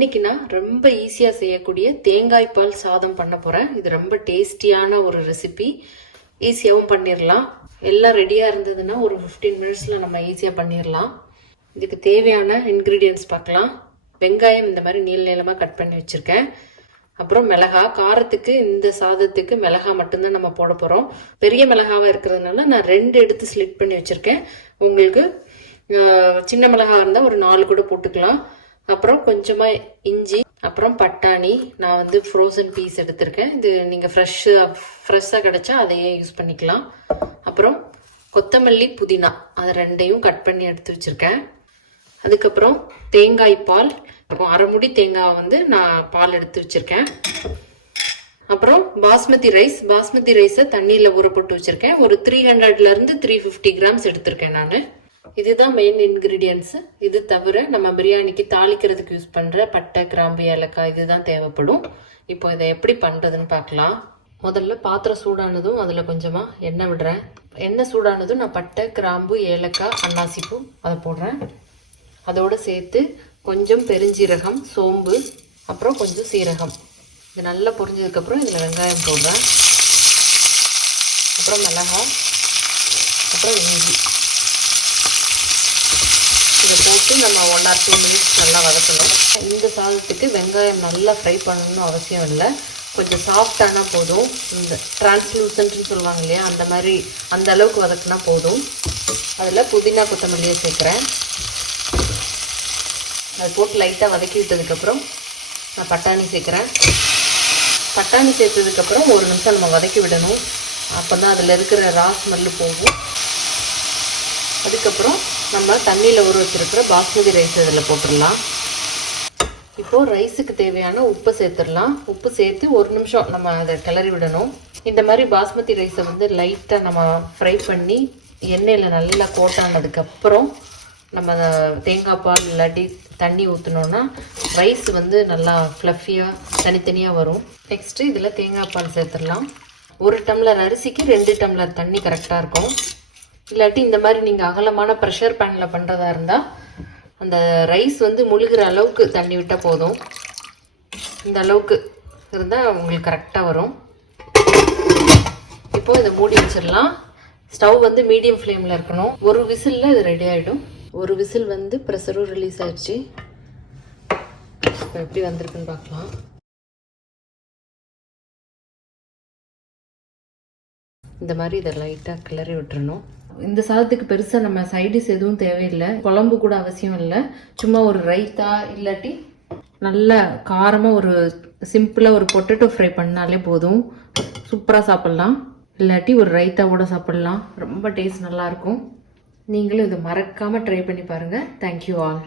இன்னைக்கு நான் ரொம்ப ஈஸியாக செய்யக்கூடிய தேங்காய் பால் சாதம் பண்ண போகிறேன். இது ரொம்ப டேஸ்டியான ஒரு ரெசிபி, ஈஸியாகவும் பண்ணிடலாம். எல்லாம் ரெடியாக இருந்ததுன்னா ஒரு 15 மினிட்ஸில் நம்ம ஈஸியாக பண்ணிடலாம். இதுக்கு தேவையான இன்க்ரீடியன்ட்ஸ் பார்க்கலாம். வெங்காயம் இந்த மாதிரி நீள நீளமாக கட் பண்ணி வச்சுருக்கேன். அப்புறம் மிளகா, காரத்துக்கு இந்த சாதத்துக்கு மிளகா மட்டும்தான் நம்ம போட போகிறோம். பெரிய மிளகாவாக இருக்கிறதுனால நான் 2 எடுத்து ஸ்லிட் பண்ணி வச்சுருக்கேன். உங்களுக்கு சின்ன மிளகா இருந்தால் ஒரு 4 கூட போட்டுக்கலாம். அப்புறம் கொஞ்சமாக இஞ்சி, அப்புறம் பட்டாணி. நான் வந்து ஃப்ரோசன் பீஸ் எடுத்திருக்கேன். இது நீங்கள் ஃப்ரெஷ்ஷாக கிடைச்சா அதையே யூஸ் பண்ணிக்கலாம். அப்புறம் கொத்தமல்லி, புதினா, அது 2ஐயும் கட் பண்ணி எடுத்து வச்சுருக்கேன். அதுக்கப்புறம் தேங்காய் பால், அப்புறம் அரை முடி தேங்காய் வந்து நான் பால் எடுத்து வச்சுருக்கேன். அப்புறம் பாஸ்மதி ரைஸை தண்ணியில் ஊற போட்டு வச்சுருக்கேன். ஒரு 300லேருந்து 350 கிராம்ஸ் எடுத்திருக்கேன் நான். இதுதான் மெயின் இன்க்ரீடியன்ட்ஸு. இது தவிர நம்ம பிரியாணிக்கு தாளிக்கிறதுக்கு யூஸ் பண்ணுற பட்டை, கிராம்பு, ஏலக்காய் இதுதான் தேவைப்படும். இப்போ இதை எப்படி பண்ணுறதுன்னு பார்க்கலாம். முதல்ல பாத்திரம் சூடானதும் அதில் கொஞ்சமாக எண்ணெய் விடுறேன். எண்ணெய் சூடானதும் நான் பட்டை, கிராம்பு, ஏலக்காய், அன்னாசிப்பூ அதை போடுறேன். அதோடு சேர்த்து கொஞ்சம் பெருஞ்சீரகம், சோம்பு, அப்புறம் கொஞ்சம் சீரகம். இது நல்லா பொரிஞ்சதுக்கப்புறம் இதில் வெங்காயம் போடுறேன். அப்புறம் மிளகாய், அப்புறம் இஞ்சி. இதை போட்டு நம்ம 1 or 2 மினிட்ஸ் நல்லா வதக்கணும். இந்த சாதத்துக்கு வெங்காயம் நல்லா ஃப்ரை பண்ணணும்னு அவசியம் இல்லை. கொஞ்சம் சாஃப்டானா போதும். இந்த டிரான்ஸ்லூசன்ட்னு சொல்லுவாங்க இல்லையா, அந்த மாதிரி அந்த அளவுக்கு வதக்குனா போதும். அதில் புதினா, கொத்தமல்லியை சேர்க்குறேன். அது போட்டு லைட்டாக வதக்கி விட்டதுக்கப்புறம் நான் பட்டாணி சேர்க்குறேன். பட்டாணி சேர்த்ததுக்கப்புறம் 1 நிமிஷம் நம்ம வதக்கி விடணும். அப்போ தான் அதில் இருக்கிற ரா ஸ்மெல்லு போகும். அதுக்கப்புறம் நம்ம தண்ணியில் ஊற வச்சுருக்கிற பாஸ்மதி ரைஸ் இதில் போட்டுடலாம். இப்போது ரைஸுக்கு தேவையான உப்பு சேர்த்துடலாம். உப்பு சேர்த்து 1 நிமிஷம் நம்ம அதை கிளறி விடணும். இந்த மாதிரி பாஸ்மதி ரைஸை வந்து லைட்டாக நம்ம ஃப்ரை பண்ணி எண்ணெயில் நல்லா கோட்டானதுக்கப்புறம் நம்ம தேங்காய் பால் இல்லாட்டி தண்ணி ஊற்றினோன்னா ரைஸ் வந்து நல்லா ஃப்ளஃபியாக தனித்தனியாக வரும். நெக்ஸ்ட்டு இதில் தேங்காய் பால் சேர்த்துடலாம். 1 டம்ளர் அரிசிக்கு 2 டம்ளர் தண்ணி கரெக்டாக இருக்கும். இல்லாட்டி இந்த மாதிரி நீங்கள் அகலமான ப்ரெஷர் பேனில் பண்ணுறதா இருந்தால் அந்த ரைஸ் வந்து முழுகிற அளவுக்கு தண்ணி விட்டால் போதும். இந்த அளவுக்கு இருந்தால் உங்களுக்கு கரெக்டாக வரும். இப்போது இதை மூடி வச்சிடலாம். ஸ்டவ் வந்து மீடியம் ஃப்ளேமில் இருக்கணும். 1 விசிலில் இது ரெடி ஆகிடும். 1 விசில் வந்து ப்ரெஷரும் ரிலீஸ் ஆயிடுச்சு. இப்போ எப்படி வந்திருக்குன்னு பார்க்கலாம். இந்த மாதிரி இதை லைட்டாக கிளறி விட்டுறணும். இந்த சாதத்துக்கு பெருசாக நம்ம சைடிஸ் எதுவும் தேவையில்லை. குழம்பு கூட அவசியம் இல்லை. சும்மா ஒரு ரைத்தா இல்லாட்டி நல்ல காரமாக ஒரு சிம்பிளாக ஒரு பொட்டேட்டோ ஃப்ரை பண்ணாலே போதும். சூப்பராக சாப்பிட்லாம். இல்லாட்டி ஒரு ரைத்தா கூட சாப்பிட்லாம். ரொம்ப டேஸ்ட் நல்லாயிருக்கும். நீங்களும் இதை மறக்காமல் ட்ரை பண்ணி பாருங்கள். Thank you all.